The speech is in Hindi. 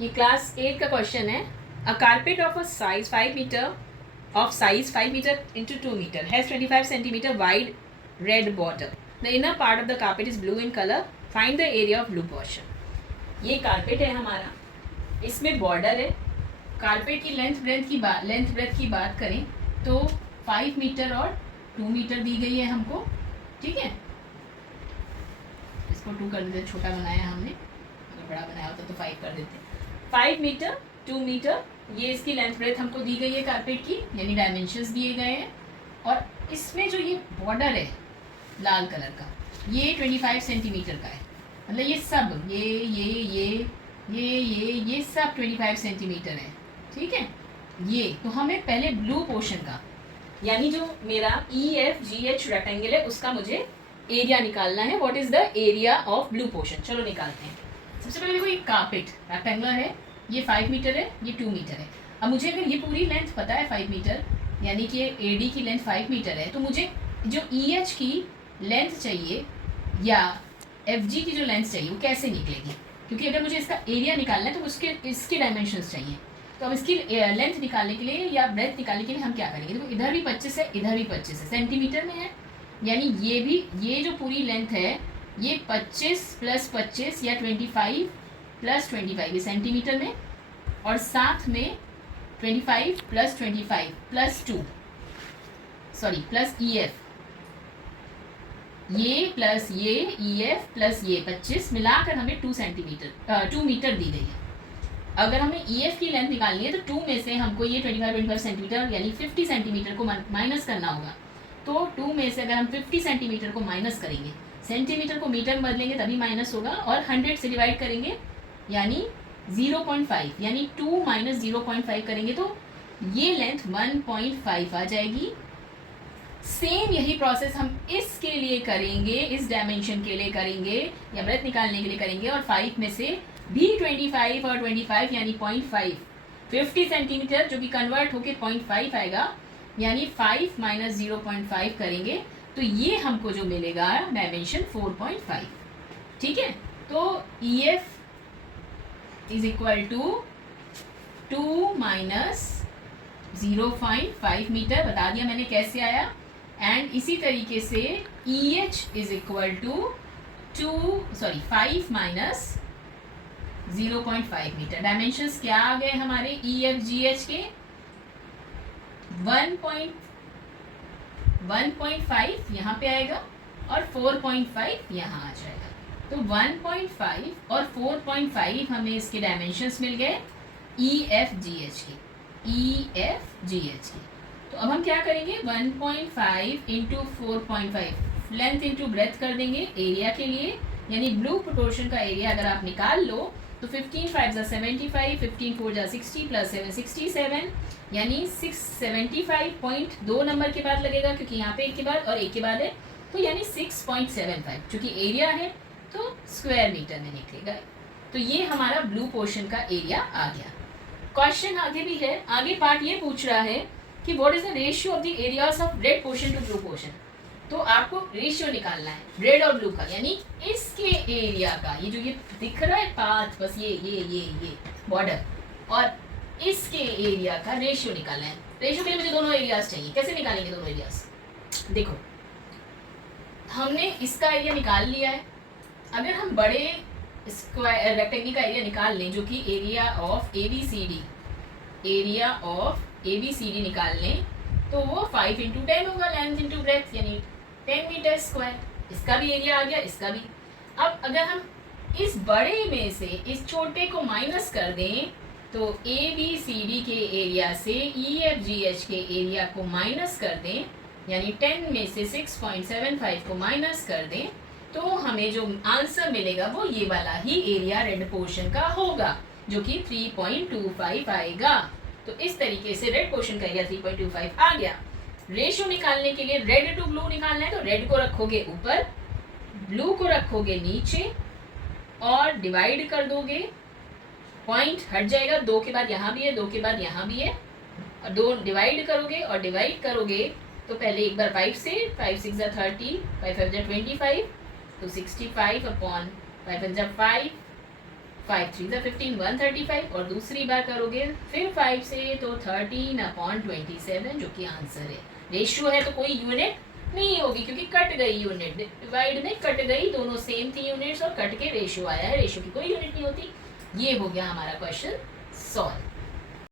ये क्लास 8 का क्वेश्चन है. A carpet of a size 5 meter of size 5 meter into 2 meter has 25 centimeter wide red border. The inner part of the carpet is blue in color. Find the area of blue portion. ये कारपेट है हमारा, इसमें बॉर्डर है. कारपेट की लेंथ ब्रेथ की बात करें तो 5 मीटर और 2 मीटर दी गई है हमको. ठीक है, इसको 2 कर देते, छोटा बनाया हमने, अगर बड़ा बनाया होता तो 5 कर देते. 5 मीटर 2 मीटर ये इसकी लेंथ ब्रेथ हमको दी गई है कारपेट की, यानी डायमेंशंस दिए गए हैं. और इसमें जो ये बॉर्डर है लाल कलर का, ये 25 सेंटीमीटर का है. मतलब ये सब ये सब 25 सेंटीमीटर है. ठीक है, ये तो हमें पहले ब्लू पोर्शन का, यानी जो मेरा EFGH रेक्टेंगल है उसका मुझे एरिया निकालना है. What is the area of blue portion? चलो निकालते हैं. सबसे पहले देखो, ये कारपेट रेक्टेंगुलर है, ये 5 मीटर है, ये 2 मीटर है. अब मुझे अगर ये पूरी लेंथ पता है 5 मीटर, यानी कि AD की लेंथ 5 मीटर है, तो मुझे जो EH की लेंथ चाहिए या FG की जो लेंथ चाहिए वो कैसे निकलेगी? क्योंकि अगर मुझे इसका एरिया निकालना है तो इसके डायमेंशंस चाहिए. तो अब इसकी लेंथ निकालने के लिए या ब्रेथ निकालने के लिए हम क्या करेंगे? देखो, इधर भी 25 है, इधर भी 25 है, सेंटीमीटर में है. यानी ये जो पूरी लेंथ है ये 25 प्लस 25 या 25 प्लस 25 ये सेंटीमीटर में, और साथ में 25 प्लस 25 प्लस 2 प्लस EF, ये प्लस ये EF प्लस ये 25 मिलाकर हमें 2 मीटर दी गई है. अगर हमें EF की लेंथ निकालनी है तो 2 में से हमको ये 25 सेंटीमीटर यानी 50 सेंटीमीटर को माइनस करना होगा. तो 2 में से अगर हम 50 सेंटीमीटर को माइनस करेंगे, सेंटीमीटर को मीटर में बदलेंगे तभी माइनस होगा, और 100 से डिवाइड करेंगे यानी 0.5, यानी 2 माइनस 0.5 करेंगे तो ये लेंथ 1.5 आ जाएगी. सेम यही प्रोसेस हम इसके लिए करेंगे, इस डायमेंशन के लिए करेंगे या ब्रेथ निकालने के लिए करेंगे. और 5 में से भी 25 और 25 यानी 0.5, 50 सेंटीमीटर जो कि कन्वर्ट होके 0.5 आएगा, यानी 5 माइनस 0.5 करेंगे तो ये हमको जो मिलेगा डायमेंशन 4.5. ठीक है, तो EF is equal to 2 minus 0.5 metre. बता दिया मैंने कैसे आया. एंड इसी तरीके से EH is equal to 5 minus 0.5 metre. Dimensions क्या आ गए हमारे EFGH के? 1.5 यहाँ पे आएगा और 4.5 यहाँ आ जाएगा. तो 1.5 और 4.5 हमें इसके डायमेंशंस मिल गए EFGH के. तो अब हम क्या करेंगे? 1.5 इंटू 4.5 लेंथ इंटू ब्रेथ कर देंगे एरिया के लिए. यानी ब्लू प्रोपोर्शन का एरिया अगर आप निकाल लो तो 15 5 जा 75, 15 4 जा 60 प्लस 7 67, यानी 675.2 नंबर के बाद लगेगा, क्योंकि यहाँ पे एक के बाद और एक के बाद है, तो यानी 6.75. चूँकि एरिया है तो स्क्वायर मीटर में निकलेगा. तो ये हमारा ब्लू पोर्शन का एरिया आ गया. क्वेश्चन आगे भी है. आगे पार्ट ये पूछ रहा है कि what is the ratio of the areas of red portion to blue portion. तो आपको रेशियो निकालना है रेड और ब्लू का, यानी इसके एरिया का, ये जो ये दिख रहा है पाथ, बस ये बॉर्डर, और इसके एरिया का रेशियो निकालना है. रेशियो के लिए मुझे दोनों एरियाज चाहिए. कैसे निकालेंगे दोनों एरियाज? देखो, हमने इसका एरिया निकाल लिया है. अगर हम बड़े स्क्वायर रेक्टेंगल का एरिया निकाल लें, जो कि एरिया ऑफ ABCD निकाल लें, तो वो 5 इंटू 10 होगा, लेंथ इंटू ब्रेथ, यानी 10 मीटर स्क्वायर. इसका भी एरिया आ गया, इसका भी. अब अगर हम इस बड़े में से इस छोटे को माइनस कर दें तो ABCD के एरिया से EFGH के एरिया को माइनस कर दें, यानी 10 में से 6.75 को माइनस कर दें, तो हमें जो आंसर मिलेगा वो ये वाला ही एरिया रेड पोर्शन का होगा, जो कि 3.25 आएगा. तो इस तरीके से रेड पोर्शन का एरिया 3.25 आ गया. रेशियो निकालने के लिए रेड टू ब्लू निकालना है, तो रेड को रखोगे ऊपर, ब्लू को रखोगे नीचे और डिवाइड कर दोगे. पॉइंट हट जाएगा, 2 के बाद यहाँ भी है, 2 के बाद यहाँ भी है, और 2 डिवाइड करोगे तो पहले एक बार 5 से, 5 6 जा 30, 5 5 जा 25, तो 65 अपॉन 5 5 जा 5, 5 3 15 135 और दूसरी बार करोगे फिर 5 से तो 13/27 जो कि आंसर है। रेशियो है तो कोई यूनिट नहीं होगी क्योंकि कट गई यूनिट, डिवाइड में कट गई, दोनों सेम थी यूनिट्स और कट के रेशियो आया है, रेशियो की कोई यूनिट नहीं होती। ये हो गया हमारा क्वेश्चन सॉल्व।